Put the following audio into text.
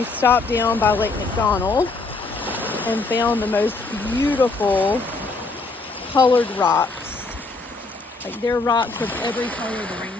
we stopped down by Lake McDonald and found the most beautiful colored rocks. Like, they're rocks of every color of the rainbow.